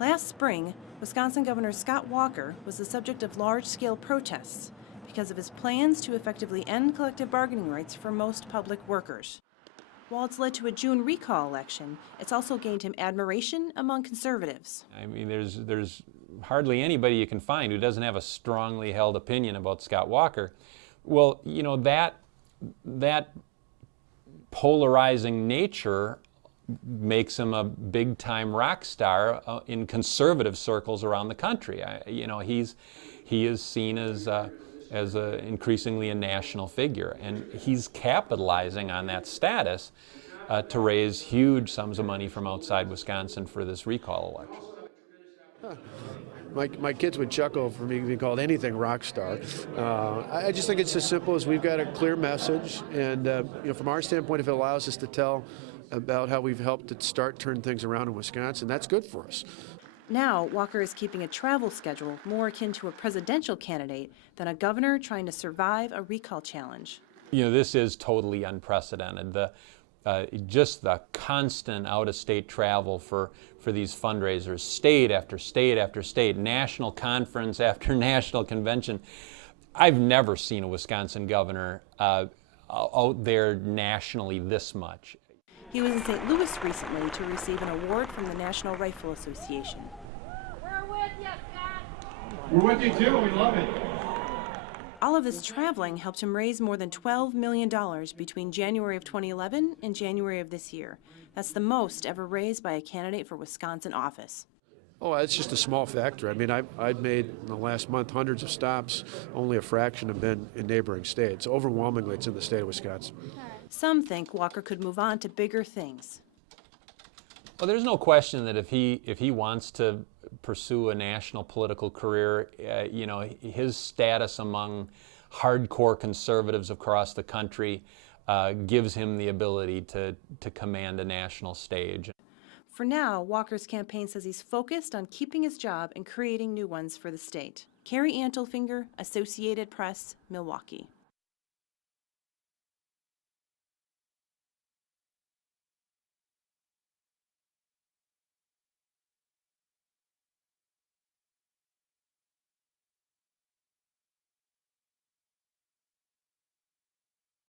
Last spring, Wisconsin Governor Scott Walker was the subject of large-scale protests because of his plans to effectively end collective bargaining rights for most public workers. While it's led to a June recall election, it's also gained him admiration among conservatives. I mean, there's hardly anybody you can find who doesn't have a strongly held opinion about Scott Walker. Well, you know, that polarizing nature makes him a big-time rock star in conservative circles around the country. He is seen as increasingly a national figure, and he's capitalizing on that status to raise huge sums of money from outside Wisconsin for this recall election. My kids would chuckle for me being called anything rock star. I just think it's as simple as we've got a clear message, and from our standpoint, if it allows us to tell about how we've helped to start turn things around in Wisconsin, that's good for us. Now, Walker is keeping a travel schedule more akin to a presidential candidate than a governor trying to survive a recall challenge. You know, this is totally unprecedented. Just the constant out-of-state travel for these fundraisers, state after state after state, national conference after national convention. I've never seen a Wisconsin governor out there nationally this much. He was in St. Louis recently to receive an award from the National Rifle Association. We're with you, Scott. We're with you too, we love it. All of this traveling helped him raise more than $12 million between January of 2011 and January of this year. That's the most ever raised by a candidate for Wisconsin office. Oh, it's just a small factor. I mean, I've made in the last month hundreds of stops. Only a fraction have been in neighboring states. Overwhelmingly, it's in the state of Wisconsin. Some think Walker could move on to bigger things. Well, there's no question that if he wants to pursue a national political career, his status among hardcore conservatives across the country gives him the ability to command a national stage. For now, Walker's campaign says he's focused on keeping his job and creating new ones for the state. Carrie Antelfinger, Associated Press, Milwaukee.